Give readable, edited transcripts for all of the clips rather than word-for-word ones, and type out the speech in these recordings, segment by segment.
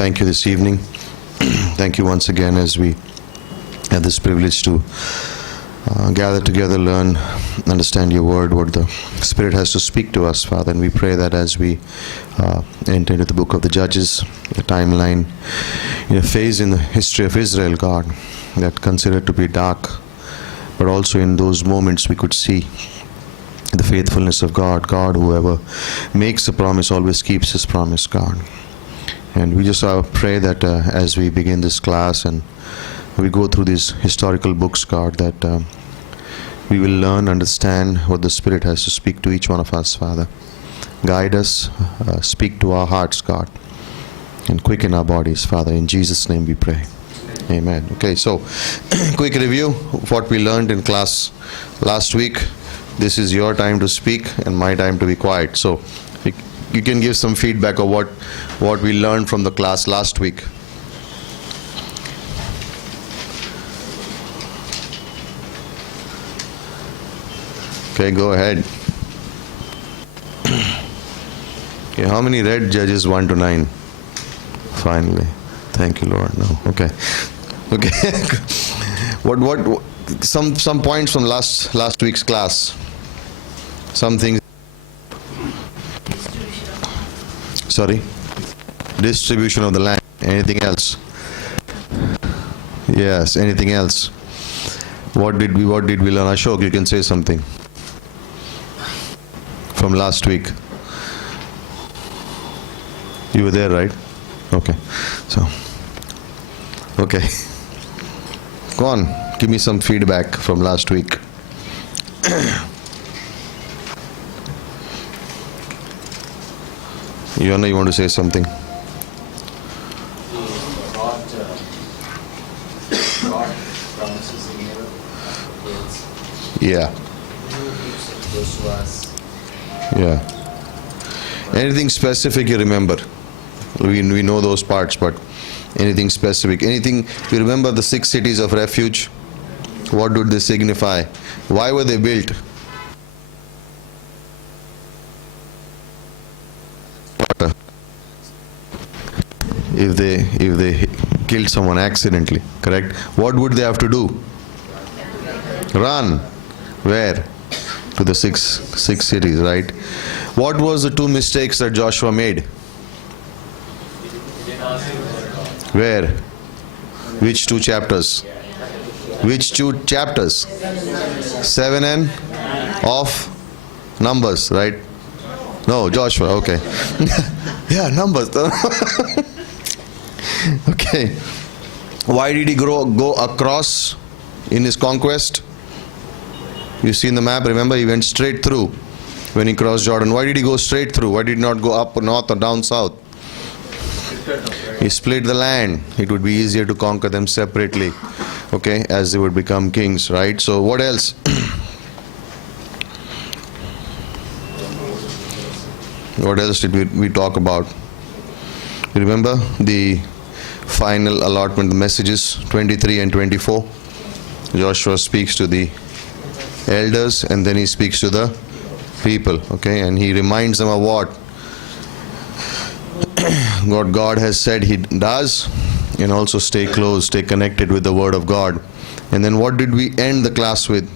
thank you this evening. Thank you once again as we have this privilege to gather together, learn, understand your word, what the Spirit has to speak to us, Father. And we pray that as we enter into the book of the Judges, the timeline, in a phase in the history of Israel, God, that considered to be dark, but also in those moments we could see the faithfulness of God. God, whoever makes a promise always keeps his promise, God. And we just pray that as we begin this class and we go through these historical books, God, that we will learn, understand what the Spirit has to speak to each one of us, Father. Guide us, speak to our hearts, God, and quicken our bodies, Father. In Jesus' name we pray. Amen. Okay, so quick review of what we learned in class last week. This is your time to speak and my time to be quiet. So you can give some feedback of what we learned from the class last week. Okay, go ahead. Okay, how many read Judges 1 to 9? Finally. Thank you, Lord. No. Okay. Okay. What some points from last week's class. Some things. Sorry? Distribution of the land. Anything else? Yes, anything else? What did we learn? Ashok, you can say something from last week. You were there, right? Okay. So, okay. Go on. Give me some feedback from last week. Yona, you want to say something? God promises he never fails. Yeah. He goes to us. Yeah. Anything specific you remember? We know those parts, but anything specific? Anything, you remember the 6 cities of refuge? What did they signify? Why were they built? If they killed someone accidentally, correct? What would they have to do? Run. Where? To the six cities, right? What was the 2 mistakes that Joshua made? Where? Which 2 chapters? Which 2 chapters? 7 and of Numbers, right? No, Joshua, okay. Yeah, Numbers. Okay. Why did he go across in his conquest? You see in the map, remember, he went straight through when he crossed Jordan. Why did he go straight through? Why did he not go up or north or down south? He split the land. It would be easier to conquer them separately, okay, as they would become kings, right? So what else? What else did we talk about? You remember the final allotment, the messages 23 and 24? Joshua speaks to the elders and then he speaks to the people, okay, and he reminds them of what God has said he does, and also stay close, stay connected with the word of God. And then what did we end the class with?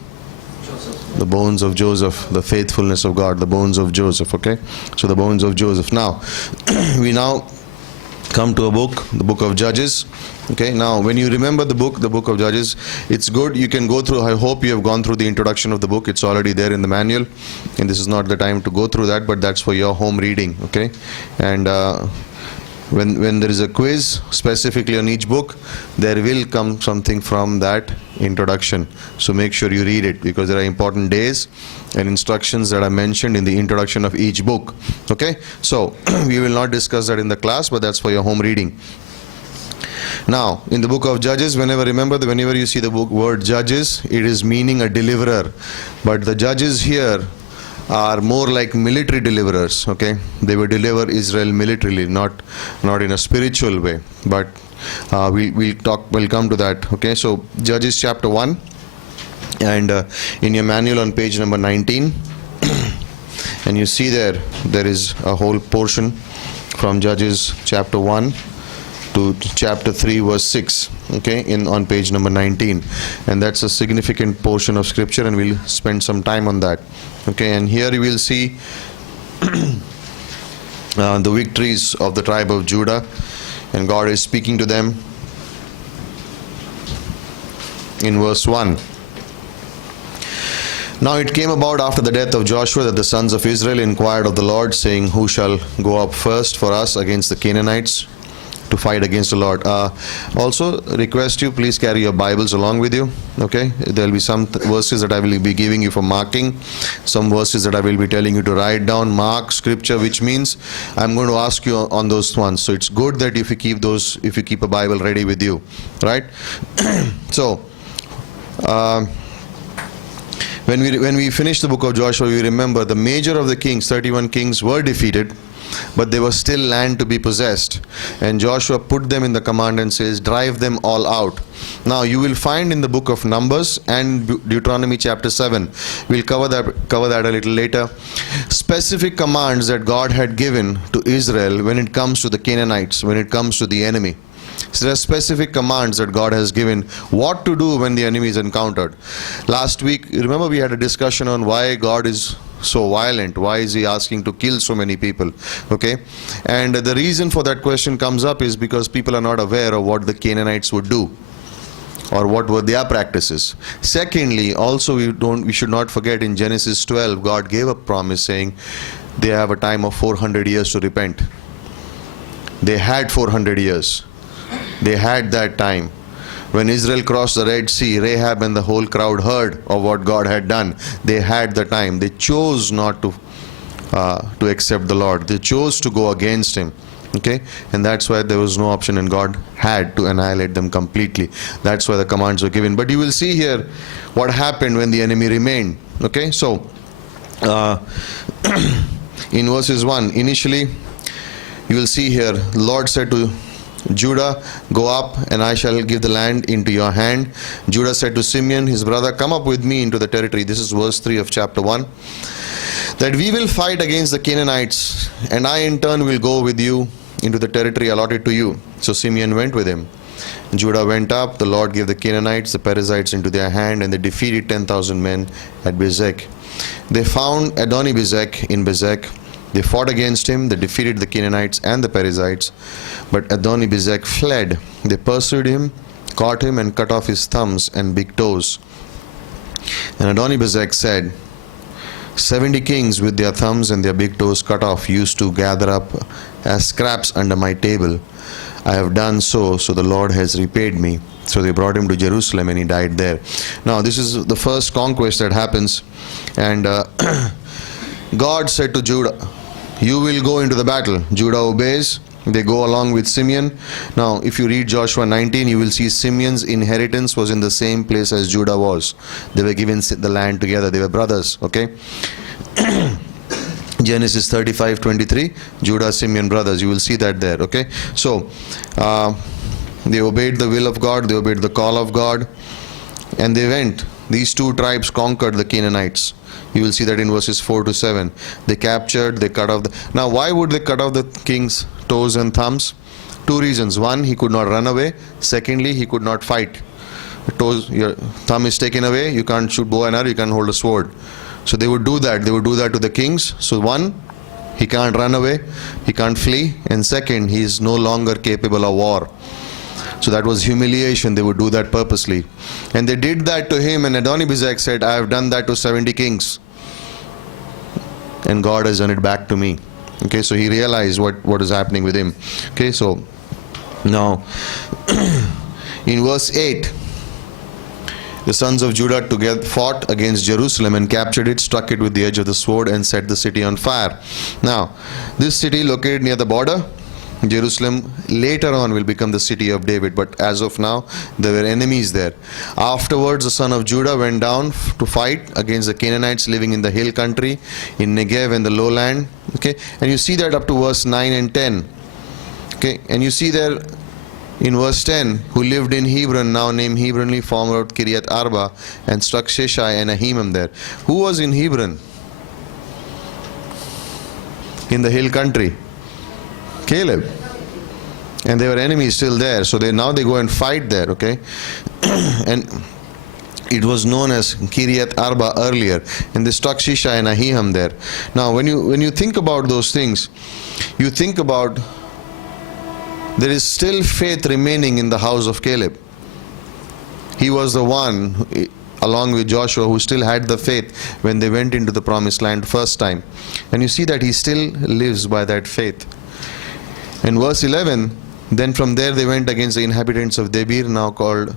The bones of Joseph, the faithfulness of God, the bones of Joseph, okay? So the bones of Joseph. Now, we now come to a book, the book of Judges. Okay, now when you remember the book of Judges, it's good, you can go through, I hope you have gone through the introduction of the book. It's already there in the manual, and this is not the time to go through that, but that's for your home reading, okay? And when there is a quiz specifically on each book, there will come something from that introduction. So make sure you read it, because there are important days and instructions that are mentioned in the introduction of each book. Okay, so we will not discuss that in the class, but that's for your home reading. Now, in the book of Judges, whenever you see the word Judges, it is meaning a deliverer. But the judges here are more like military deliverers, okay? They will deliver Israel militarily, not in a spiritual way. But we'll come to that, okay? So, Judges chapter 1, and in your manual on page number 19, and you see there is a whole portion from Judges chapter 1 to chapter 3 verse 6, okay, on page number 19, and that's a significant portion of scripture, and we'll spend some time on that, okay. And here you will see the victories of the tribe of Judah, and God is speaking to them in verse 1. Now it came about after the death of Joshua that the sons of Israel inquired of the Lord, saying, who shall go up first for us against the Canaanites to fight against the Lord? Also request you, please carry your Bibles along with you, okay. There will be some verses that I will be giving you for marking, some verses that I will be telling you to write down, mark scripture, which means I'm going to ask you on those ones. So it's good that if you keep a Bible ready with you, right? So when we finish the book of Joshua, we remember the major of the kings, 31 kings, were defeated, but there was still land to be possessed. And Joshua put them in the command and says, drive them all out. Now you will find in the book of Numbers and Deuteronomy chapter 7, we'll cover that a little later, specific commands that God had given to Israel when it comes to the Canaanites, when it comes to the enemy. So there are specific commands that God has given what to do when the enemy is encountered. Last week, remember, we had a discussion on why God is so violent. Why is he asking to kill so many people? Okay, and the reason for that question comes up is because people are not aware of what the Canaanites would do, or what were their practices. Secondly, also we should not forget, in Genesis 12, God gave a promise saying they have a time of 400 years to repent. They had 400 years. They had that time. When Israel crossed the Red Sea, Rahab and the whole crowd heard of what God had done. They had the time. They chose not to accept the Lord. They chose to go against him. Okay, and that's why there was no option, and God had to annihilate them completely. That's why the commands were given. But you will see here what happened when the enemy remained. Okay, so in verses 1, initially you will see here, the Lord said to Judah, go up, and I shall give the land into your hand. Judah said to Simeon, his brother, come up with me into the territory. This is verse 3 of chapter 1. That we will fight against the Canaanites, and I in turn will go with you into the territory allotted to you. So Simeon went with him. Judah went up. The Lord gave the Canaanites, the Perizzites, into their hand, and they defeated 10,000 men at Bezek. They found Adonibezek in Bezek. They fought against him. They defeated the Canaanites and the Perizzites. But Adonibezek fled. They pursued him, caught him, and cut off his thumbs and big toes. And Adonibezek said, 70 kings with their thumbs and their big toes cut off used to gather up as scraps under my table. I have done so the Lord has repaid me. So they brought him to Jerusalem, and he died there. Now this is the first conquest that happens. And God said to Judah, you will go into the battle. Judah obeys. They go along with Simeon. Now if you read Joshua 19, you will see Simeon's inheritance was in the same place as Judah was. They were given the land together. They were brothers. Okay. Genesis 35:23, Judah, Simeon brothers. You will see that there. Okay. So they obeyed the will of God. They obeyed the call of God, and they went. These two tribes conquered the Canaanites. You will see that in verses 4 to 7. They captured, they cut off. Now why would they cut off the king's toes and thumbs? Two reasons. One, he could not run away. Secondly, he could not fight. Your thumb is taken away, you can't shoot bow and arrow, you can't hold a sword. So they would do that. They would do that to the kings. So one, he can't run away, he can't flee. And second, he is no longer capable of war. So that was humiliation. They would do that purposely. And they did that to him, and Adonibezek said, I have done that to 70 kings. And God has done it back to me. Okay, so he realized what is happening with him. Okay, so now in verse 8, the sons of Judah together fought against Jerusalem and captured it, struck it with the edge of the sword, and set the city on fire. Now, this city located near the border, Jerusalem, later on will become the city of David, but as of now there were enemies there. Afterwards the son of Judah went down to fight against the Canaanites living in the hill country, in Negev and the lowland. Okay, and you see that up to verse 9 and 10. Okay, and you see there in verse 10, who lived in Hebron, now named Hebronly, formed out Kiryat Arba, and struck Sheshai and Ahimam there. Who was in Hebron? In the hill country? Caleb. And there were enemies still there, so now they go and fight there, okay? And it was known as Kiryat Arba earlier, and they struck Shisha and Ahiham there. Now when you think about those things, you think about there is still faith remaining in the house of Caleb. He was the one, along with Joshua, who still had the faith when they went into the promised land first time. And you see that he still lives by that faith. In verse 11, then from there they went against the inhabitants of Debir, now called.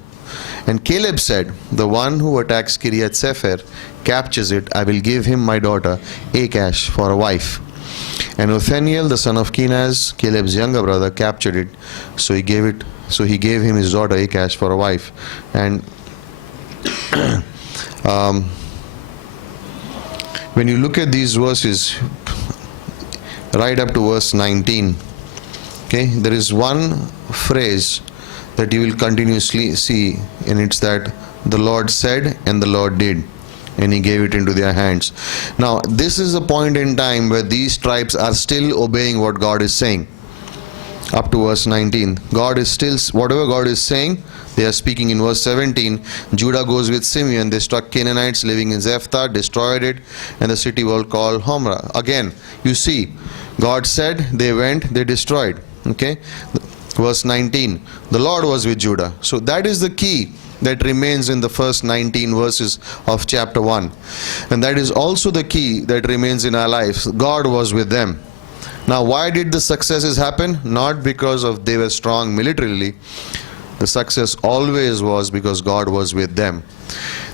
And Caleb said, the one who attacks Kiryat Sefer, captures it, I will give him my daughter Akash for a wife. And Othniel, the son of Kenaz, Caleb's younger brother, captured it, so he gave him his daughter Akash for a wife. And when you look at these verses, right up to verse 19, okay, there is one phrase that you will continuously see, and it's that the Lord said and the Lord did, and he gave it into their hands. Now this is a point in time where these tribes are still obeying what God is saying. Up to verse 19, God is still, whatever God is saying, they are speaking. In verse 17, Judah goes with Simeon. They struck Canaanites living in Zephtah, destroyed it, and the city was called Homra. Again, you see, God said, they went, they destroyed. Okay, verse 19, the Lord was with Judah. So that is the key that remains in the first 19 verses of chapter 1. And that is also the key that remains in our lives. God was with them. Now why did the successes happen? Not because of they were strong militarily. The success always was because God was with them.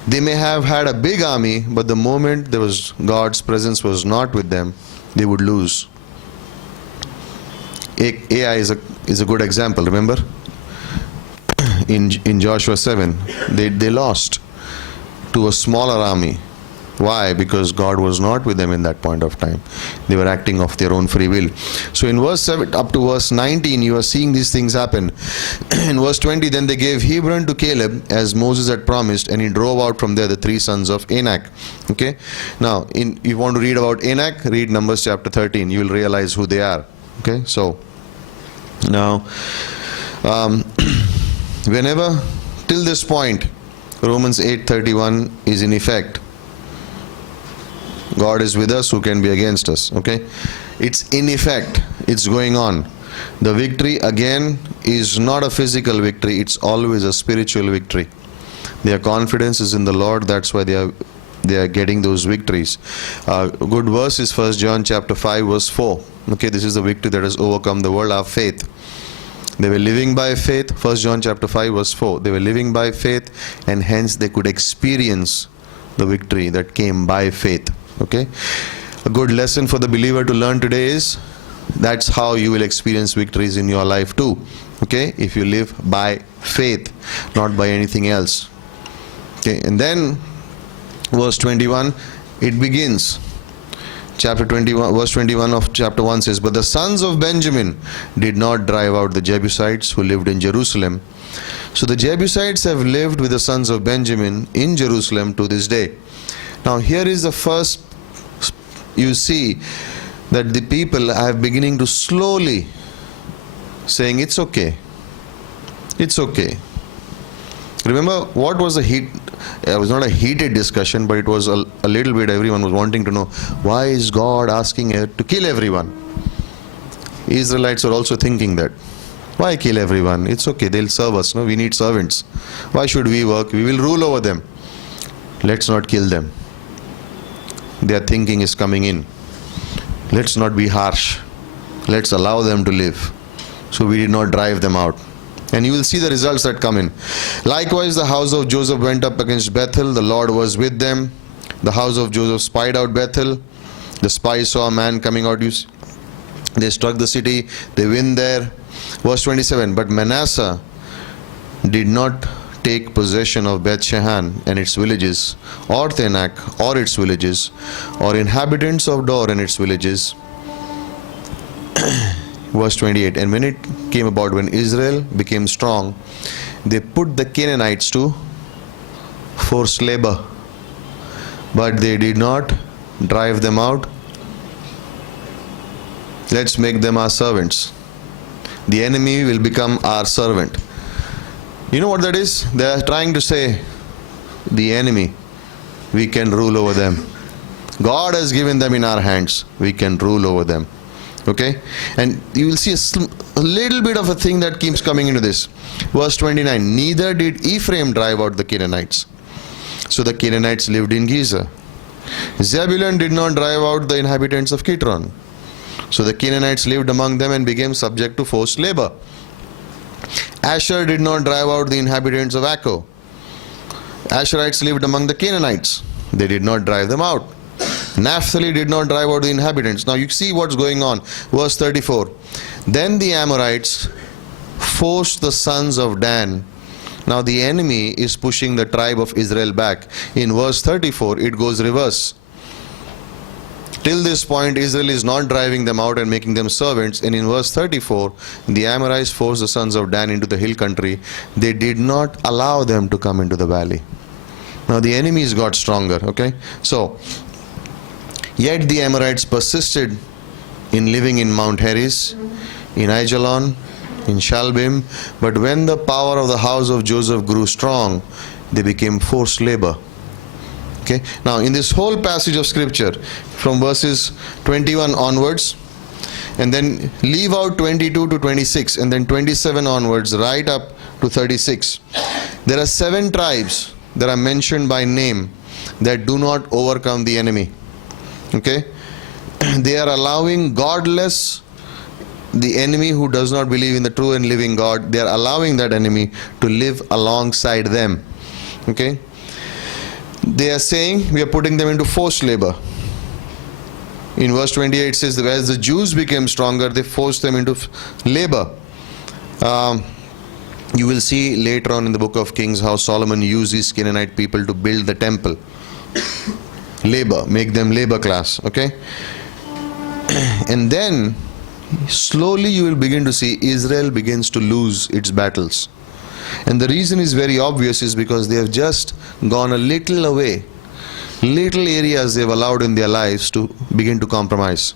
They may have had a big army, but the moment there was God's presence was not with them, they would lose. Ai is a good example. Remember, in Joshua 7, they lost to a smaller army. Why? Because God was not with them in that point of time. They were acting of their own free will. So in verse 7 up to verse 19, you are seeing these things happen. In verse 20, then they gave Hebron to Caleb as Moses had promised, and he drove out from there the 3 sons of Anak. Okay. Now, if you want to read about Anak, read Numbers chapter 13. You will realize who they are. Okay. So now, whenever till this point, Romans 8:31 is in effect. God is with us, who can be against us? Okay, it's in effect, it's going on. The victory again is not a physical victory, it's always a spiritual victory. Their confidence is in the Lord, that's why they are getting those victories. Good verse is 1 John chapter 5 verse 4. Okay, this is the victory that has overcome the world, our faith. They were living by faith. 1 John chapter 5 verse 4. They were living by faith, and hence they could experience the victory that came by faith. Okay, a good lesson for the believer to learn today is that's how you will experience victories in your life too. Okay, if you live by faith, not by anything else. Okay, and then verse 21, it begins. Chapter 21, verse 21 of chapter 1 says, but the sons of Benjamin did not drive out the Jebusites who lived in Jerusalem. So the Jebusites have lived with the sons of Benjamin in Jerusalem to this day. Now here is the first, you see that the people are beginning to slowly saying it's okay. It's okay. Remember what was the heat? It was not a heated discussion, but it was a little bit, everyone was wanting to know, why is God asking to kill everyone? Israelites are also thinking that. Why kill everyone? It's okay, they'll serve us. No, we need servants. Why should we work? We will rule over them. Let's not kill them. Their thinking is coming in. Let's not be harsh. Let's allow them to live. So we did not drive them out. And you will see the results that come in. Likewise, the house of Joseph went up against Bethel. The Lord was with them. The house of Joseph spied out Bethel. The spies saw a man coming out. They struck the city. They win there. Verse 27, but Manasseh did not take possession of Beth Shehan and its villages, or Tenak or its villages, or inhabitants of Dor and its villages. Verse 28, and when it came about, when Israel became strong, they put the Canaanites to forced labor, but they did not drive them out. Let's make them our servants. The enemy will become our servant. You know what that is? They are trying to say, the enemy, we can rule over them. God has given them in our hands. We can rule over them. Okay? And you will see a little bit of a thing that keeps coming into this. Verse 29. Neither did Ephraim drive out the Canaanites. So the Canaanites lived in Gezer. Zebulun did not drive out the inhabitants of Kitron. So the Canaanites lived among them and became subject to forced labor. Asher did not drive out the inhabitants of Akko. Asherites lived among the Canaanites. They did not drive them out. Naphtali did not drive out the inhabitants. Now you see what's going on. Verse 34. Then the Amorites forced the sons of Dan. Now the enemy is pushing the tribe of Israel back. In verse 34, it goes reverse. Till this point, Israel is not driving them out and making them servants. And in verse 34, the Amorites forced the sons of Dan into the hill country. They did not allow them to come into the valley. Now the enemies got stronger, okay? So, yet the Amorites persisted in living in Mount Heres, in Aijalon, in Shalbim. But when the power of the house of Joseph grew strong, they became forced labor. Okay. Now in this whole passage of scripture, from verses 21 onwards, and then leave out 22 to 26, and then 27 onwards, right up to 36, there are 7 tribes that are mentioned by name that do not overcome the enemy. Okay. They are allowing godless, the enemy who does not believe in the true and living God, they are allowing that enemy to live alongside them. Okay. They are saying we are putting them into forced labor. In verse 28 it says, as the Jews became stronger, they forced them into labor. You will see later on in the book of Kings how Solomon used these Canaanite people to build the temple. Labor, make them labor class. Okay? And then slowly you will begin to see Israel begins to lose its battles. And the reason is very obvious, is because they have just gone a little away. Little areas they've allowed in their lives to begin to compromise.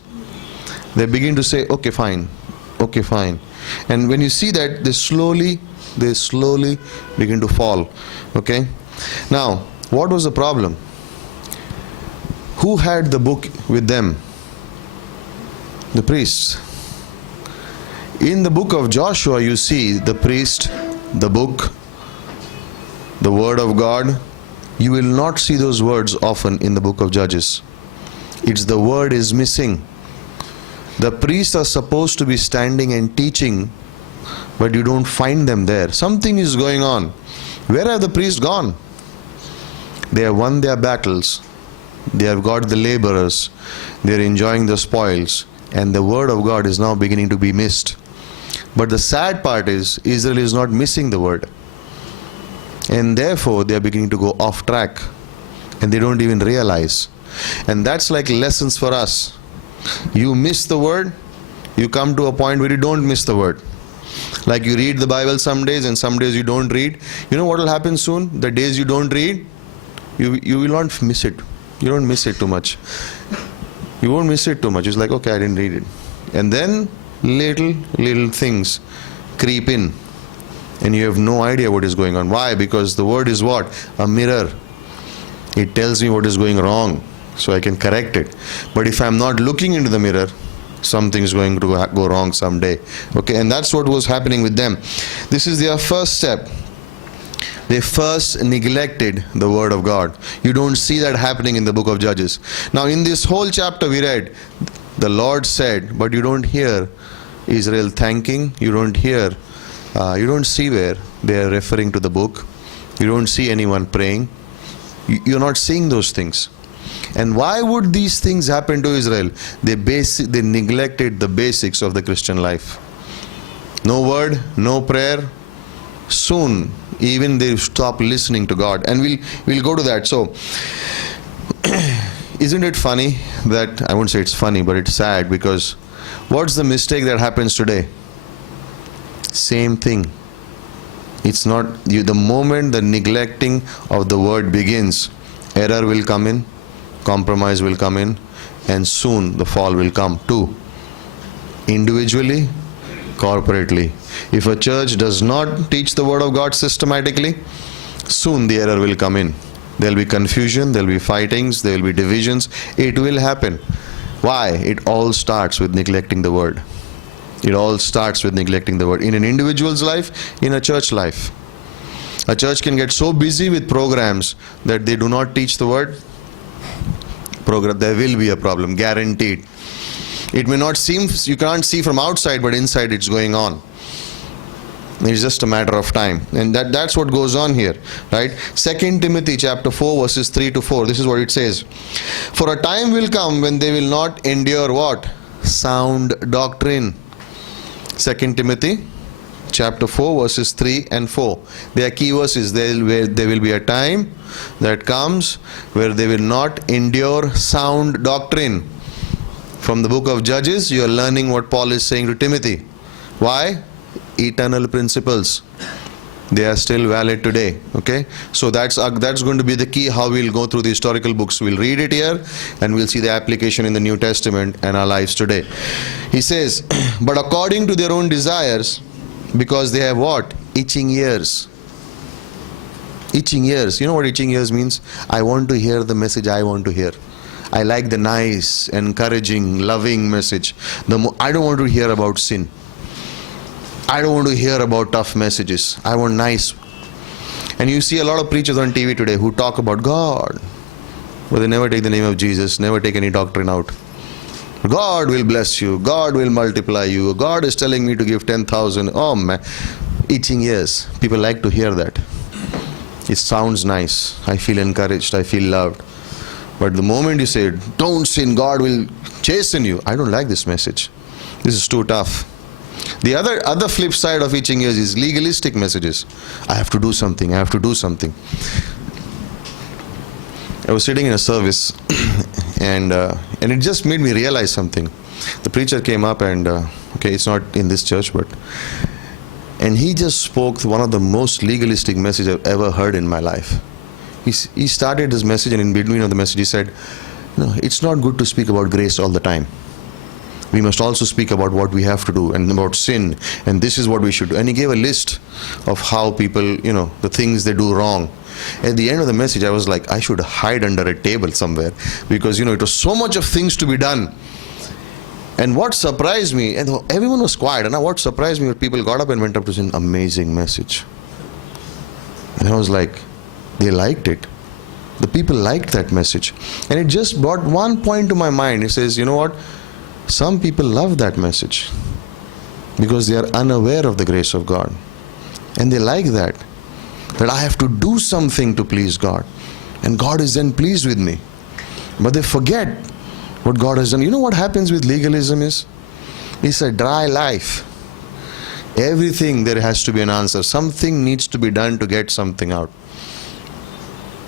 They begin to say, okay, fine. Okay, fine. And when you see that, they slowly begin to fall. Okay? Now, what was the problem? Who had the book with them? The priests. In the book of Joshua, you see the priest, the book, the word of God. You will not see those words often in the book of Judges. It's the word is missing. The priests are supposed to be standing and teaching, but you don't find them there. Something is going on. Where have the priests gone? They have won their battles. They have got the laborers. They are enjoying the spoils. And the word of God is now beginning to be missed. But the sad part is, Israel is not missing the word. And therefore, they are beginning to go off track. And they don't even realize. And that's like lessons for us. You miss the word, you come to a point where you don't miss the word. Like you read the Bible some days and some days you don't read. You know what will happen soon? The days you don't read, you will not miss it. You don't miss it too much. You won't miss it too much. It's like, okay, I didn't read it. And then little things creep in. And you have no idea what is going on. Why? Because the word is what? A mirror. It tells me what is going wrong, so I can correct it. But if I'm not looking into the mirror, something is going to go wrong someday. Okay, and that's what was happening with them. This is their first step. They first neglected the word of God. You don't see that happening in the book of Judges. Now in this whole chapter we read, the Lord said, but you don't hear Israel thanking. You don't hear, you don't see where they are referring to the book. You don't see anyone praying. You're not seeing those things. And why would these things happen to Israel? They neglected the basics of the Christian life. No word, no prayer. Soon, even they stop listening to God. And we'll go to that. So, isn't it funny that, I won't say it's funny, but it's sad, because what's the mistake that happens today? Same thing. It's not, the moment the neglecting of the word begins, error will come in, compromise will come in, and soon the fall will come too. Individually, corporately. If a church does not teach the Word of God systematically, soon the error will come in. There will be confusion, there will be fightings, there will be divisions. It will happen. Why? It all starts with neglecting the Word. It all starts with neglecting the Word. In an individual's life, in a church life. A church can get so busy with programs that they do not teach the Word. There will be a problem, guaranteed. It may not seem, you can't see from outside, but inside it's going on. It's just a matter of time. And that's what goes on here, right? 2 Timothy chapter 4 verses 3 to 4. This is what it says. For a time will come when they will not endure what? Sound doctrine. 2 Timothy chapter 4 verses 3 and 4. They are key verses. There will be a time that comes where they will not endure sound doctrine. From the book of Judges, you are learning what Paul is saying to Timothy. Why? Eternal principles. They are still valid today. Okay, so that's going to be the key. How we'll go through the historical books. We'll read it here, and we'll see the application in the New Testament and our lives today. He says, but according to their own desires, because they have what? Itching ears. Itching ears. You know what itching ears means? I want to hear the message I want to hear. I like the nice, encouraging, loving message. I don't want to hear about sin. I don't want to hear about tough messages. I want nice. And you see a lot of preachers on TV today who talk about God, but they never take the name of Jesus, never take any doctrine out. God will bless you. God will multiply you. God is telling me to give 10,000. Oh man, itching ears. People like to hear that. It sounds nice. I feel encouraged. I feel loved. But the moment you say, don't sin, God will chasten you. I don't like this message. This is too tough. The other flip side of itching ears is legalistic messages. I have to do something. I have to do something. I was sitting in a service and it just made me realize something. The preacher came up and, okay, it's not in this church, and he just spoke one of the most legalistic messages I've ever heard in my life. He started his message, and in between of the message he said, no, it's not good to speak about grace all the time. We must also speak about what we have to do and about sin, and this is what we should do. And he gave a list of how people, the things they do wrong. At the end of the message, I was like, I should hide under a table somewhere, because, it was so much of things to be done. And what surprised me, and everyone was quiet, and what surprised me was people got up and went up to say, an amazing message. And I was like, they liked it. The people liked that message. And it just brought one point to my mind. It says, you know what? Some people love that message because they are unaware of the grace of God. And they like that I have to do something to please God. And God is then pleased with me. But they forget what God has done. You know what happens with legalism is? It's a dry life. Everything there has to be an answer. Something needs to be done to get something out.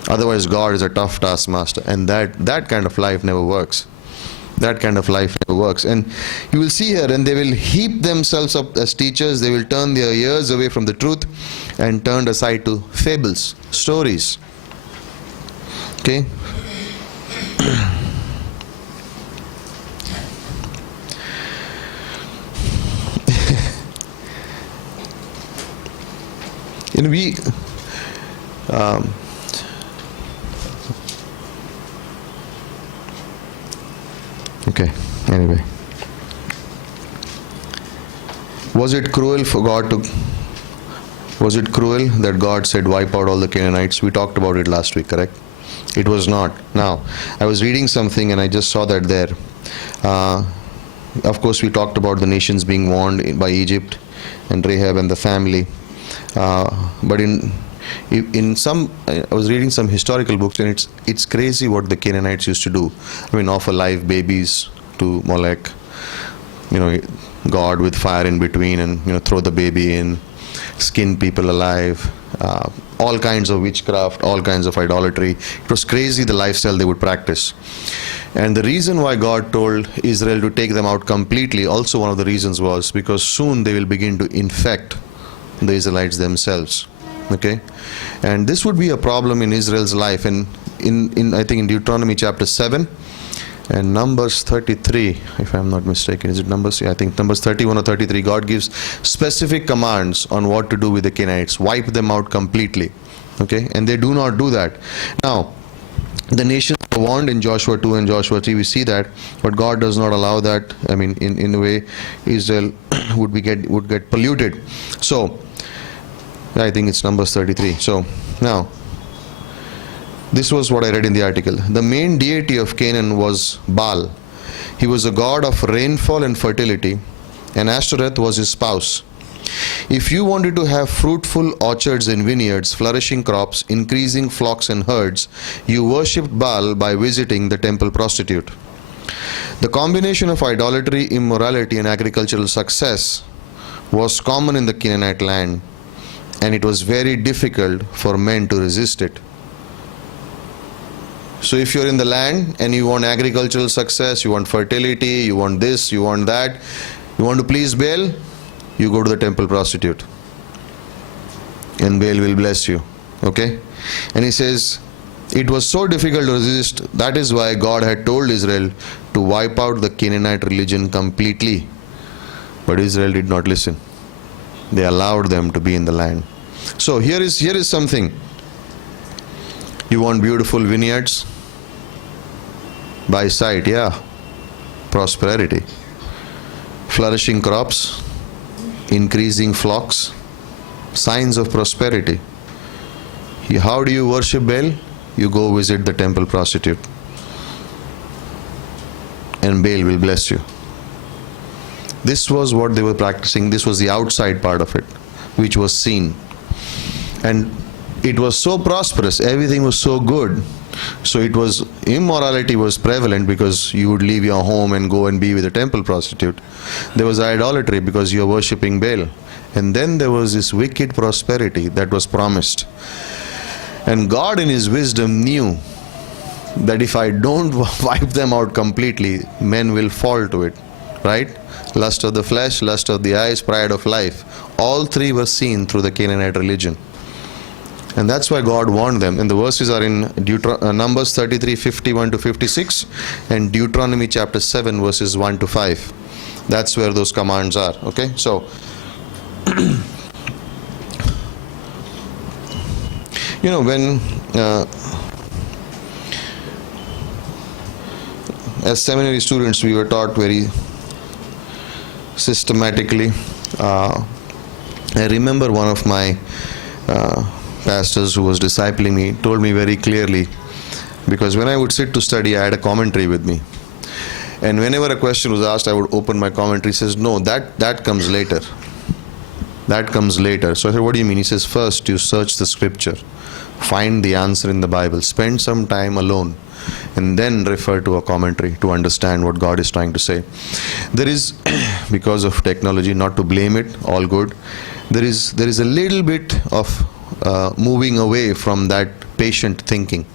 Otherwise, God is a tough taskmaster, and that kind of life never works. That kind of life never works. And you will see here, and they will heap themselves up as teachers. They will turn their ears away from the truth and turn aside to fables, stories. Okay? Okay, anyway. Was it cruel that God said wipe out all the Canaanites? We talked about it last week, correct? It was not. Now, I was reading something and I just saw that there. Of course, we talked about the nations being warned by Egypt and Rahab and the family. But in some, I was reading some historical books, and it's crazy what the Canaanites used to do. I mean, offer live babies to Molech, God with fire in between, and throw the baby in, skin people alive, all kinds of witchcraft, all kinds of idolatry. It was crazy the lifestyle they would practice. And the reason why God told Israel to take them out completely, also one of the reasons was because soon they will begin to infect the Israelites themselves. Okay, and this would be a problem in Israel's life. And in I think in Deuteronomy chapter 7, And Numbers 33, if I'm not mistaken, is it Numbers? Yeah, I think Numbers 31 or 33, God gives specific commands on what to do with the Canaanites. Wipe them out completely. Okay? And they do not do that. Now, the nations were warned in Joshua 2 and Joshua 3, we see that, but God does not allow that. I mean, in a way, Israel would get polluted. So, I think it's Numbers 33. So, now, this was what I read in the article. The main deity of Canaan was Baal. He was a god of rainfall and fertility, and Ashtoreth was his spouse. If you wanted to have fruitful orchards and vineyards, flourishing crops, increasing flocks and herds, you worshipped Baal by visiting the temple prostitute. The combination of idolatry, immorality, and agricultural success was common in the Canaanite land, and it was very difficult for men to resist it. So if you're in the land and you want agricultural success, you want fertility, you want this, you want that, you want to please Baal, you go to the temple prostitute. And Baal will bless you. Okay? And he says, it was so difficult to resist, that is why God had told Israel to wipe out the Canaanite religion completely. But Israel did not listen. They allowed them to be in the land. So here is something. You want beautiful vineyards? By sight, yeah. Prosperity. Flourishing crops, increasing flocks, signs of prosperity. How do you worship Baal? You go visit the temple prostitute. And Baal will bless you. This was what they were practicing. This was the outside part of it, which was seen. And it was so prosperous, everything was so good. So immorality was prevalent because you would leave your home and go and be with a temple prostitute. There was idolatry because you are worshipping Baal. And then there was this wicked prosperity that was promised. And God in His wisdom knew that if I don't wipe them out completely, men will fall to it. Right? Lust of the flesh, lust of the eyes, pride of life. All three were seen through the Canaanite religion. And that's why God warned them. And the verses are in Numbers 33, 51 to 56 and Deuteronomy chapter 7, verses 1 to 5. That's where those commands are. Okay? So, when as seminary students we were taught very systematically. I remember one of my pastors who was discipling me told me very clearly, because when I would sit to study, I had a commentary with me. And whenever a question was asked, I would open my commentary. He says, no, that comes later. That comes later. So I said, what do you mean? He says, first you search the scripture. Find the answer in the Bible. Spend some time alone. And then refer to a commentary to understand what God is trying to say. There is, because of technology, not to blame it, all good. There is a little bit of moving away from that patient thinking.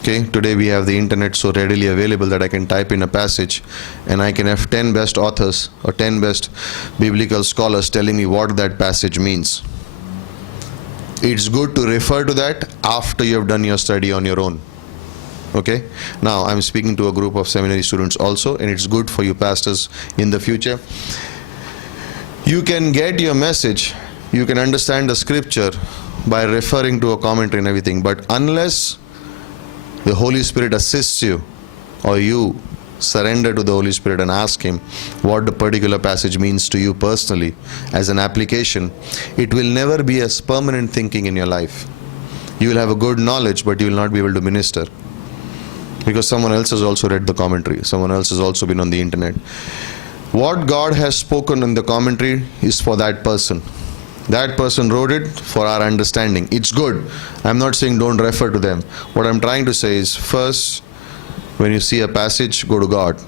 Okay, today we have the internet so readily available that I can type in a passage and I can have 10 best authors or 10 best biblical scholars telling me what that passage means. It's good to refer to that after you have done your study on your own. Okay, now I'm speaking to a group of seminary students also, and it's good for you pastors in the future. You can get your message, you can understand the scripture by referring to a commentary and everything, but unless the Holy Spirit assists you, or you surrender to the Holy Spirit and ask Him what the particular passage means to you personally as an application, it will never be a permanent thinking in your life. You will have a good knowledge, but you will not be able to minister. Because someone else has also read the commentary. Someone else has also been on the internet. What God has spoken in the commentary is for that person. That person wrote it for our understanding. It's good. I'm not saying don't refer to them. What I'm trying to say is, first, when you see a passage, go to God.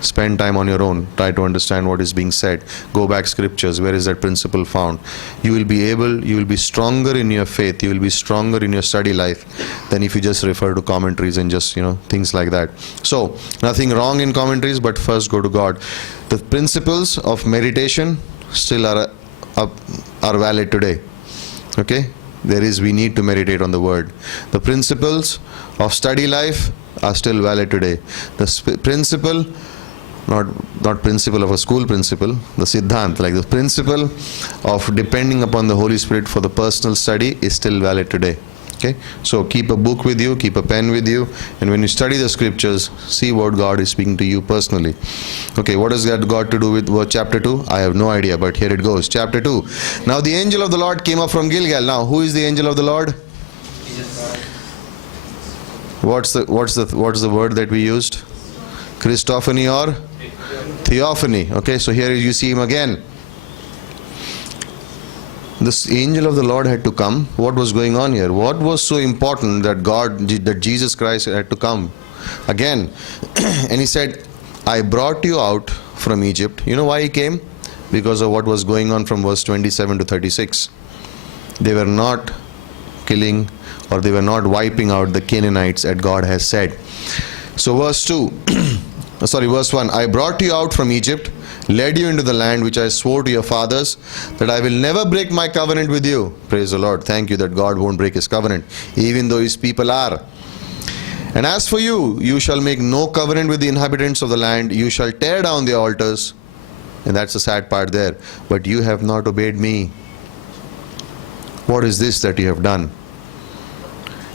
Spend time on your own. Try to understand what is being said. Go back scriptures. Where is that principle found? You will be stronger in your faith. You will be stronger in your study life than if you just refer to commentaries and just, things like that. So, nothing wrong in commentaries, but first go to God. The principles of meditation still are valid today. Okay? We need to meditate on the Word. The principles of study life are still valid today. The principle, not principle of a school principle, the Siddhant, like the principle of depending upon the Holy Spirit for the personal study is still valid today. Okay, so keep a book with you, keep a pen with you, and when you study the scriptures, see what God is speaking to you personally. Okay, what has that got to do with chapter 2? I have no idea, but here it goes. Chapter 2. Now the angel of the Lord came up from Gilgal. Now, who is the angel of the Lord? What's the word that we used? Christophany or theophany. Okay, so here you see him again. This angel of the Lord had to come. What was going on here? What was so important that Jesus Christ had to come again? And he said, I brought you out from Egypt. You know why he came? Because of what was going on from verse 27 to 36. They were not killing, or they were not wiping out the Canaanites as God has said. So verse 1, I brought you out from Egypt, led you into the land which I swore to your fathers, that I will never break my covenant with you. Praise the Lord. Thank you that God won't break his covenant, even though his people are. And as for you, you shall make no covenant with the inhabitants of the land. You shall tear down their altars. And that's the sad part there. But you have not obeyed me. What is this that you have done?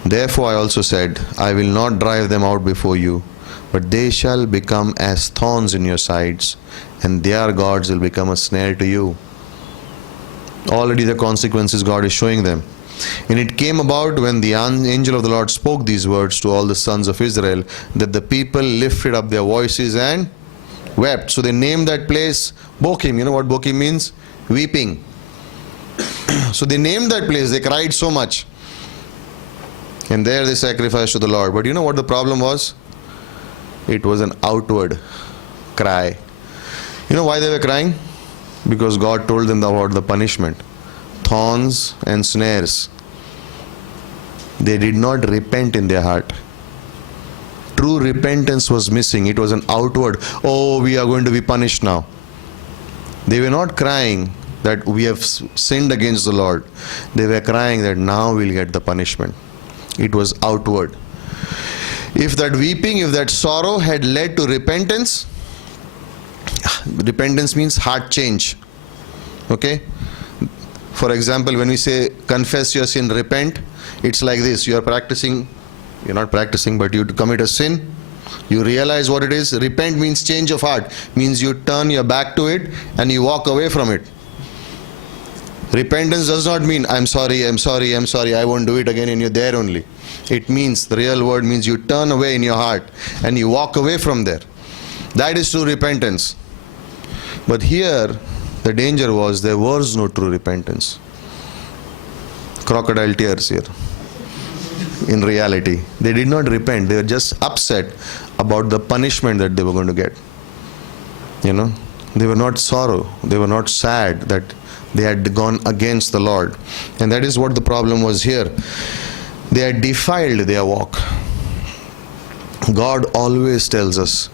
Therefore I also said, I will not drive them out before you, but they shall become as thorns in your sides, and their gods will become a snare to you. Already the consequences God is showing them. And it came about when the angel of the Lord spoke these words to all the sons of Israel, that the people lifted up their voices and wept. So they named that place Bochim. You know what Bochim means? Weeping. So they named that place. They cried so much. And there they sacrificed to the Lord. But you know what the problem was? It was an outward cry. You know why they were crying? Because God told them about the punishment. Thorns and snares. They did not repent in their heart. True repentance was missing. It was an outward, oh, we are going to be punished now. They were not crying that we have sinned against the Lord. They were crying that now we'll get the punishment. It was outward. If that weeping, if that sorrow had led to repentance, repentance means heart change. Okay? For example, when we say confess your sin, repent, it's like this. You're not practicing, but you commit a sin. You realize what it is. Repent means change of heart. Means you turn your back to it and you walk away from it. Repentance does not mean, I'm sorry, I won't do it again, and you're there only. It means, the real word means you turn away in your heart and you walk away from there. That is true repentance. But here, the danger was there was no true repentance. Crocodile tears here. In reality, they did not repent. They were just upset about the punishment that they were going to get. You know, they were not sorrow. They were not sad that they had gone against the Lord. And that is what the problem was here. They had defiled their walk. God always tells us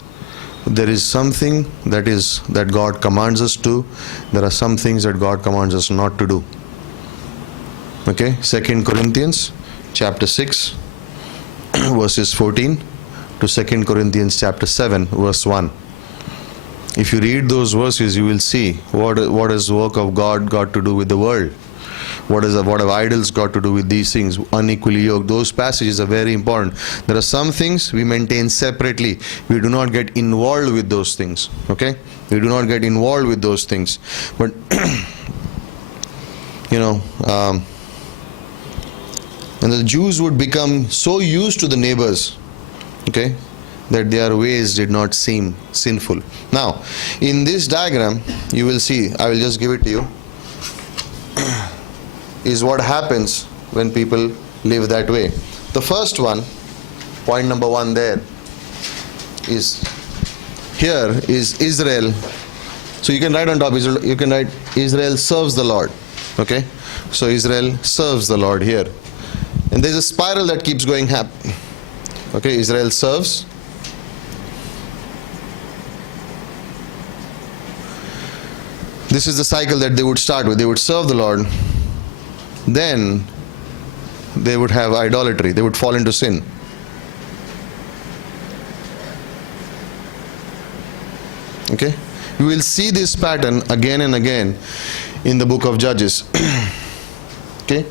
there is something that God commands us to. There are some things that God commands us not to do. Okay, 2 Corinthians chapter 6 verses 14 to 2 Corinthians chapter 7 verse 1. If you read those verses, you will see what has the work of God got to do with the world. What have idols got to do with these things? Unequally yoked. Those passages are very important. There are some things we maintain separately. We do not get involved with those things. Okay? We do not get involved with those things. But, and the Jews would become so used to the neighbors, okay, that their ways did not seem sinful. Now, in this diagram, you will see, I will just give it to you, is what happens when people live that way. The first one, point number 1 there, is here is Israel. So you can write on top, you can write Israel serves the Lord. Okay? So Israel serves the Lord here. And there's a spiral that keeps going up. Okay, Israel serves. This is the cycle that they would start with. They would serve the Lord. Then they would have idolatry. They would fall into sin. Okay? You will see this pattern again and again in the book of Judges. Okay?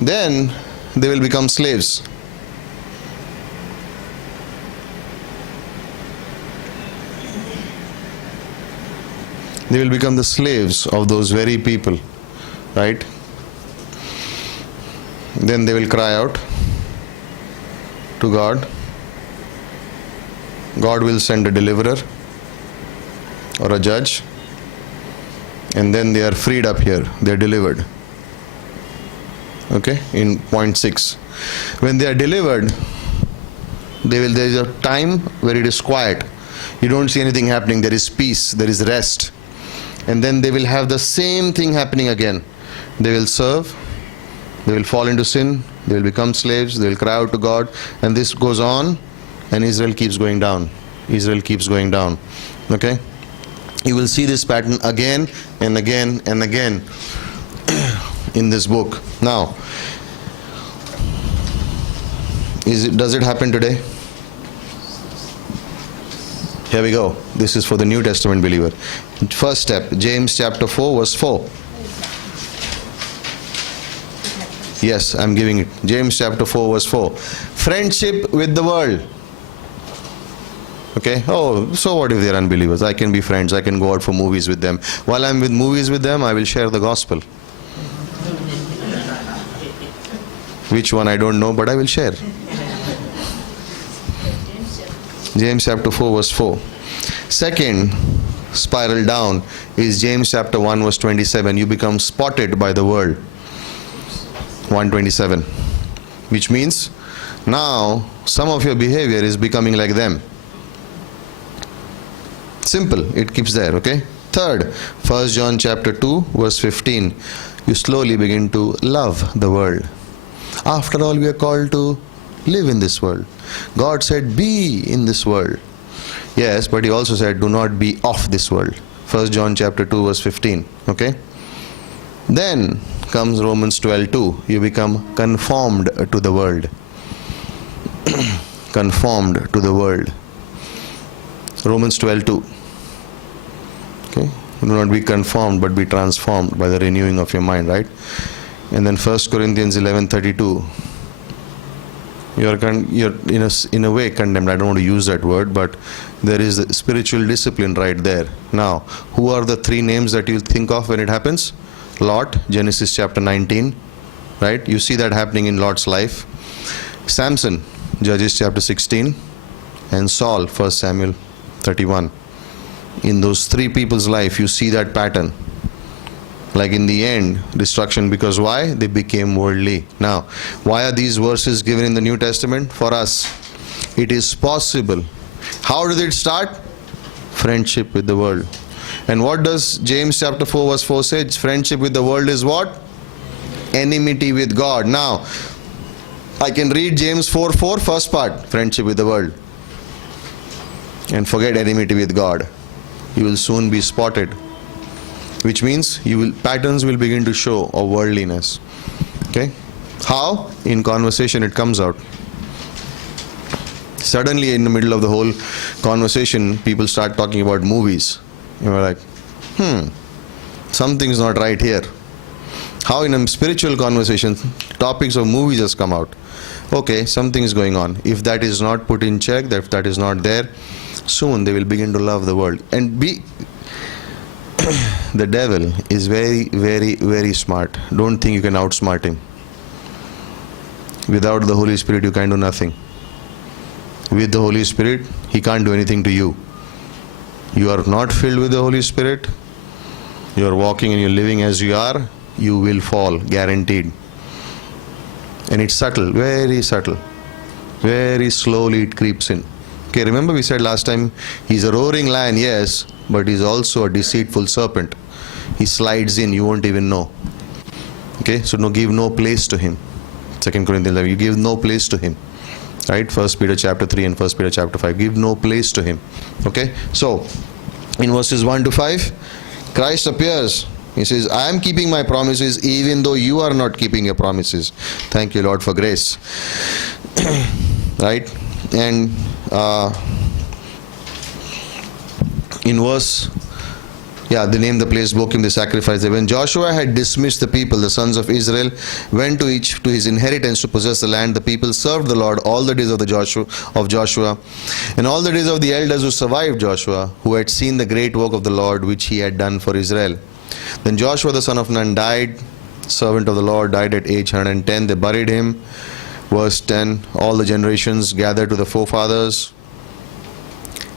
Then they will become slaves. They will become the slaves of those very people, right? Then they will cry out to God. God will send a deliverer or a judge, and then they are freed up here. They are delivered. Okay, in point 6. When they are delivered, there is a time where it is quiet. You don't see anything happening. There is peace. There is rest. And then they will have the same thing happening again. They will serve. They will fall into sin. They will become slaves. They will cry out to God. And this goes on. And Israel keeps going down. Israel keeps going down. Okay? You will see this pattern again and again and again in this book. Now, does it happen today? Here we go. This is for the New Testament believer. First step, James chapter 4 verse 4. Yes, I'm giving it. James chapter 4 verse 4. Friendship with the world. Okay, oh, so what if they're unbelievers? I can be friends. I can go out for movies with them. While I'm with movies with them, I will share the gospel. Which one I don't know, but I will share. James chapter 4 verse 4. Second spiral down is James chapter 1 verse 27. You become spotted by the world. 127. Which means now some of your behavior is becoming like them. Simple, it keeps there, okay? Third, 1 John chapter 2 verse 15. You slowly begin to love the world. After all, we are called to live in this world. God said, be in this world. Yes, but He also said, do not be of this world. 1 John chapter 2 verse 15. Okay? Then comes Romans 12:2. You become conformed to the world. Conformed to the world. Romans 12:2. Okay? Do not be conformed, but be transformed by the renewing of your mind, right? And then 1 Corinthians 11:32. You're in a way condemned. I don't want to use that word, but there is a spiritual discipline right there. Now, who are the three names that you think of when it happens? Lot, Genesis chapter 19, right? You see that happening in Lot's life. Samson, Judges chapter 16, and Saul, 1 Samuel 31. In those three people's life, you see that pattern. Like in the end, destruction, because why? They became worldly. Now, why are these verses given in the New Testament? For us, it is possible. How did it start? Friendship with the world. And what does James chapter 4 verse 4 say? Friendship with the world is what? Enmity with God. Now, I can read James 4:4, first part, friendship with the world, and forget enmity with God. You will soon be spotted. Which means patterns will begin to show of worldliness. Okay? How? In conversation it comes out. Suddenly in the middle of the whole conversation, people start talking about movies. You're like, something's not right here. How in a spiritual conversation, topics of movies has come out. Okay, something is going on. If that is not put in check, if that is not there, soon they will begin to love the world. And the devil is very, very, very smart. Don't think you can outsmart him. Without the Holy Spirit, you can do nothing. With the Holy Spirit, he can't do anything to you. You are not filled with the Holy Spirit. You are walking and you're living as you are. You will fall, guaranteed. And it's subtle, very subtle. Very slowly it creeps in. Okay, remember we said last time, he's a roaring lion, yes, but he's also a deceitful serpent. He slides in, you won't even know. Okay, so give no place to him. 2 Corinthians 11, you give no place to him. Right, 1 Peter chapter 3 and 1 Peter chapter 5, give no place to him. Okay, so in verses 1 to 5, Christ appears. He says, I am keeping my promises even though you are not keeping your promises. Thank you, Lord, for grace. Right? And in verse, they named the place Bochim, they sacrificed there. When Joshua had dismissed the people, the sons of Israel went to each to his inheritance to possess the land. The people served the Lord all the days of Joshua, and all the days of the elders who survived Joshua, who had seen the great work of the Lord which he had done for Israel. Then Joshua the son of Nun died, servant of the Lord, died at age 110. They buried him. Verse 10, all the generations gathered to the forefathers.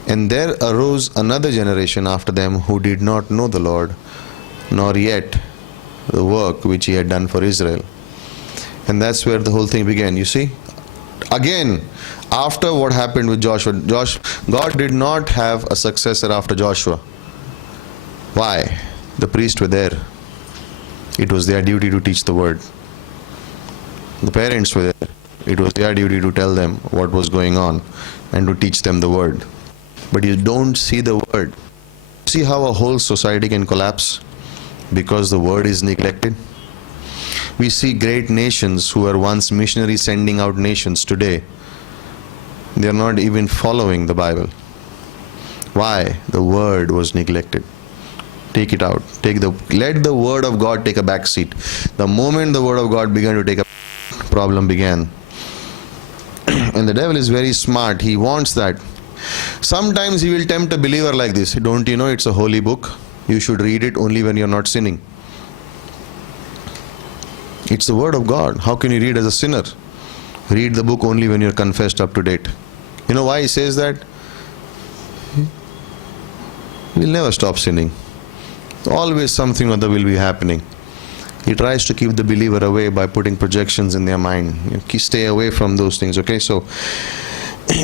And there arose another generation after them who did not know the Lord, nor yet the work which he had done for Israel. And that's where the whole thing began. You see, again, after what happened with Joshua, God did not have a successor after Joshua. Why? The priests were there. It was their duty to teach the word. The parents were there. It was their duty to tell them what was going on and to teach them the word. But you don't see the word. See how a whole society can collapse because the word is neglected? We see great nations who were once missionaries sending out nations today. They are not even following the Bible. Why? The word was neglected. Take it out. Let the word of God take a back seat. The moment the word of God began to take a problem began. And the devil is very smart. He wants that. Sometimes he will tempt a believer like this. Don't you know it's a holy book? You should read it only when you're not sinning. It's the word of God. How can you read as a sinner? Read the book only when you're confessed up to date. You know why he says that? He will never stop sinning. Always something or other will be happening. He tries to keep the believer away by putting projections in their mind. Stay away from those things, okay? So,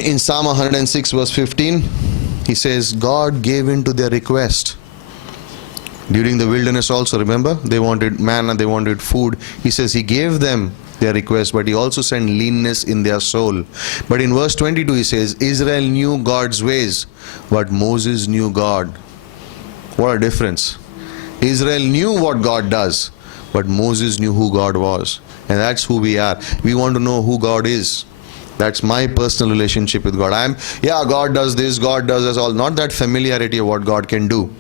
in Psalm 106 verse 15, he says, God gave in to their request. During the wilderness also, remember? They wanted manna, they wanted food. He says he gave them their request, but he also sent leanness in their soul. But in verse 22 he says, Israel knew God's ways, but Moses knew God. What a difference. Israel knew what God does, but Moses knew who God was. And that's who we are. We want to know who God is. That's my personal relationship with God. God does this, God does this, all. Not that familiarity of what God can do.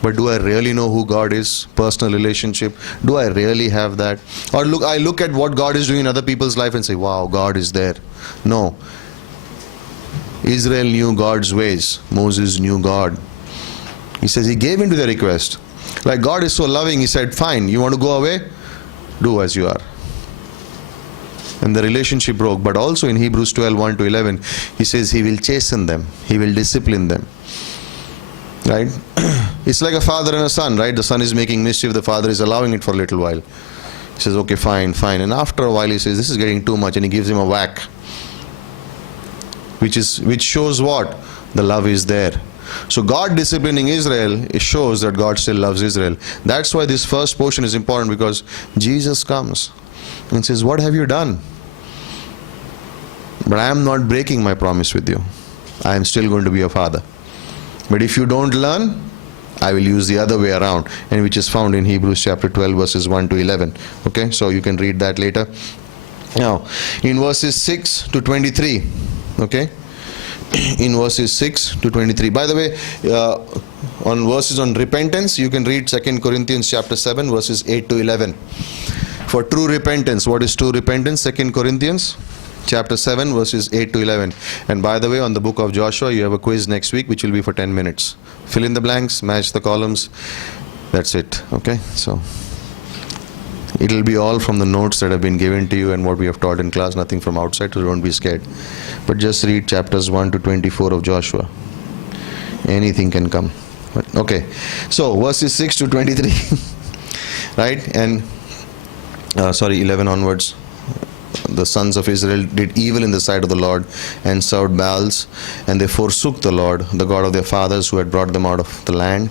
But do I really know who God is? Personal relationship. Do I really have that? Or I look at what God is doing in other people's life and say, wow, God is there. No. Israel knew God's ways. Moses knew God. He says he gave in to their request. Like God is so loving, he said, fine, you want to go away? Do as you are. And the relationship broke. But also in Hebrews 12, 1 to 11, he says he will chasten them. He will discipline them. Right? It's like a father and a son, right? The son is making mischief, the father is allowing it for a little while. He says, okay, fine. And after a while he says, this is getting too much, and he gives him a whack. Which shows what? The love is there. So God disciplining Israel, it shows that God still loves Israel. That's why this first portion is important, because Jesus comes and says, what have you done? But I am not breaking my promise with you. I am still going to be your father. But if you don't learn, I will use the other way around, and which is found in Hebrews chapter 12 verses 1 to 11. Okay, so you can read that later. Now, in verses 6 to 23, okay, in verses 6 to 23. By the way, on verses on repentance, you can read 2 Corinthians chapter 7 verses 8 to 11. For true repentance, what is true repentance? 2 Corinthians chapter 7 verses 8 to 11. And by the way, on the book of Joshua, you have a quiz next week which will be for 10 minutes. Fill in the blanks, match the columns. That's it. Okay, so it will be all from the notes that have been given to you and what we have taught in class, nothing from outside, so don't be scared. But just read chapters 1 to 24 of Joshua. Anything can come. Okay, so verses 6 to 23. Right? And 11 onwards. The sons of Israel did evil in the sight of the Lord and served Baals, and they forsook the Lord, the God of their fathers, who had brought them out of the land.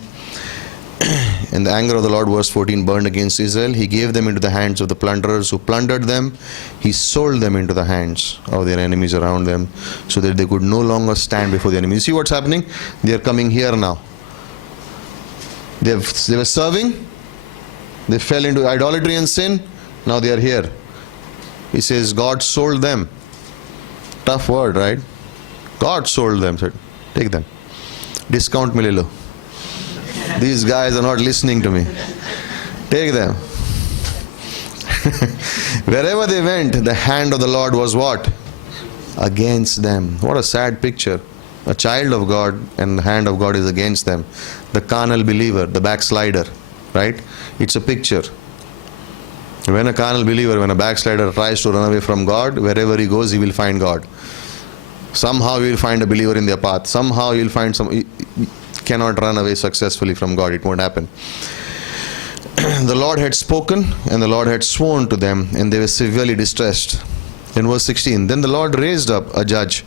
And the anger of the Lord, verse 14, burned against Israel. He gave them into the hands of the plunderers who plundered them. He sold them into the hands of their enemies around them, so that they could no longer stand before the enemy. You see what's happening? They are coming here now. They were serving. They fell into idolatry and sin. Now they are here. He says God sold them. Tough word, right? God sold them. Said, take them. Discount me le lo. These guys are not listening to me. Take them. Wherever they went, the hand of the Lord was what? Against them. What a sad picture. A child of God and the hand of God is against them. The carnal believer, the backslider, right? It's a picture. When a carnal believer, when a backslider tries to run away from God, wherever he goes, he will find God. Somehow he will find a believer in their path. Somehow he will find he cannot run away successfully from God. It won't happen. The Lord had spoken and the Lord had sworn to them, and they were severely distressed. In verse 16, then the Lord raised up a judge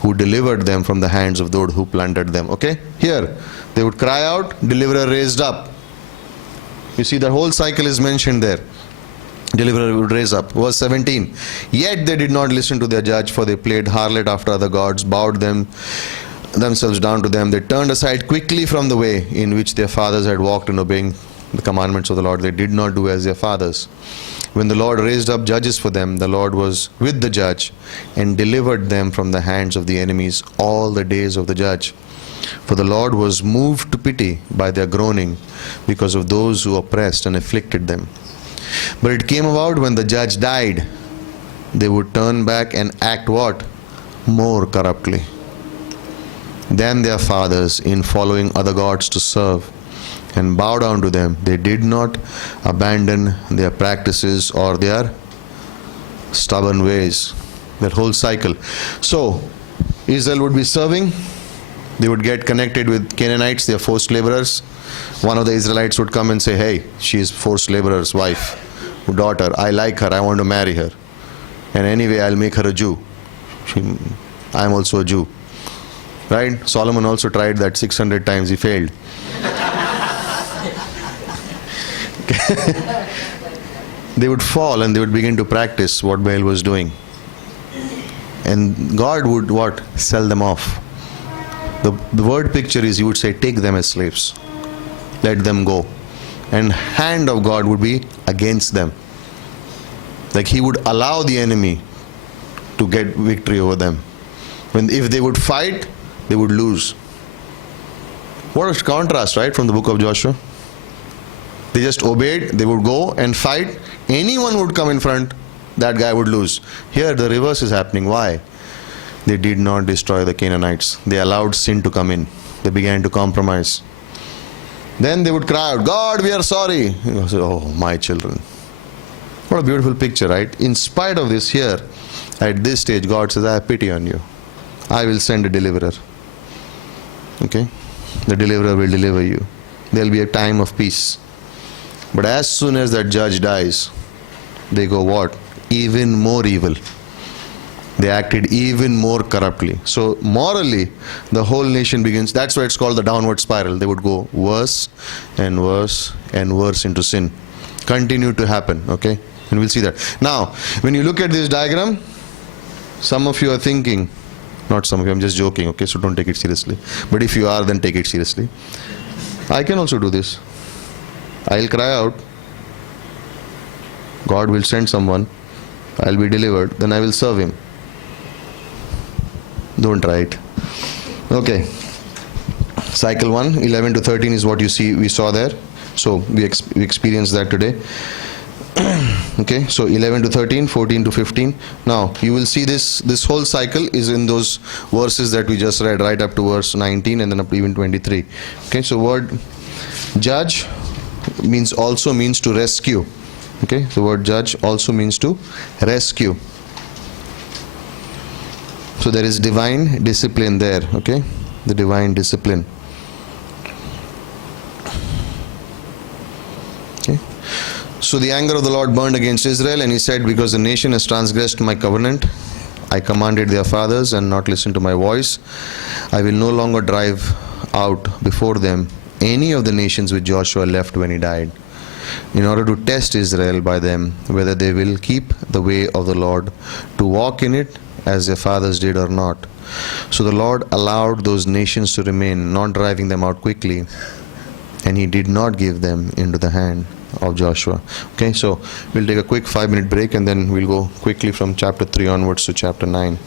who delivered them from the hands of those who plundered them. Okay? Here, they would cry out, deliverer raised up. You see, the whole cycle is mentioned there. Deliverer would raise up. Verse 17, yet they did not listen to their judge, for they played harlot after other gods, bowed themselves down to them. They turned aside quickly from the way in which their fathers had walked in obeying the commandments of the Lord. They did not do as their fathers. When the Lord raised up judges for them, the Lord was with the judge and delivered them from the hands of the enemies all the days of the judge. For the Lord was moved to pity by their groaning because of those who oppressed and afflicted them. But it came about when the judge died, they would turn back and act what? More corruptly than their fathers in following other gods to serve and bow down to them. They did not abandon their practices or their stubborn ways. That whole cycle. So, Israel would be serving. They would get connected with Canaanites, their forced laborers. One of the Israelites would come and say, hey, she is forced laborer's wife, daughter. I like her. I want to marry her. And anyway, I'll make her a Jew. I am also a Jew. Right? Solomon also tried that 600 times. He failed. They would fall and they would begin to practice what Baal was doing. And God would what? Sell them off. The word picture is, you would say, take them as slaves. Let them go. And hand of God would be against them. Like he would allow the enemy to get victory over them. If they would fight, they would lose. What a contrast, right, from the book of Joshua. They just obeyed, they would go and fight. Anyone would come in front, that guy would lose. Here the reverse is happening. Why? They did not destroy the Canaanites. They allowed sin to come in. They began to compromise. Then they would cry out, God, we are sorry. You say, oh, my children. What a beautiful picture, right? In spite of this, here, at this stage, God says, I have pity on you. I will send a deliverer. Okay? The deliverer will deliver you. There will be a time of peace. But as soon as that judge dies, they go what? Even more evil. They acted even more corruptly. So morally, the whole nation begins, that's why it's called the downward spiral. They would go worse and worse and worse into sin. Continue to happen, okay? And we'll see that. Now, when you look at this diagram, some of you are thinking, not some of you, I'm just joking, okay? So don't take it seriously. But if you are, then take it seriously. I can also do this. I'll cry out. God will send someone. I'll be delivered. Then I will serve him. Don't try it. Okay. Cycle 1, 11 to 13 is what you see. We saw there. So we experienced that today. Okay. So 11 to 13, 14 to 15. Now you will see this whole cycle is in those verses that we just read, right up to verse 19 and then up to even 23. Okay. So word judge also means to rescue. Okay. The word judge also means to rescue. So there is divine discipline there, okay? The divine discipline. Okay. So the anger of the Lord burned against Israel, and he said, because the nation has transgressed my covenant, I commanded their fathers and not listened to my voice, I will no longer drive out before them any of the nations which Joshua left when he died, in order to test Israel by them, whether they will keep the way of the Lord, to walk in it, as their fathers did or not. So the Lord allowed those nations to remain, not driving them out quickly, and he did not give them into the hand of Joshua. Okay, so we'll take a quick 5-minute break and then we'll go quickly from chapter 3 onwards to chapter 9.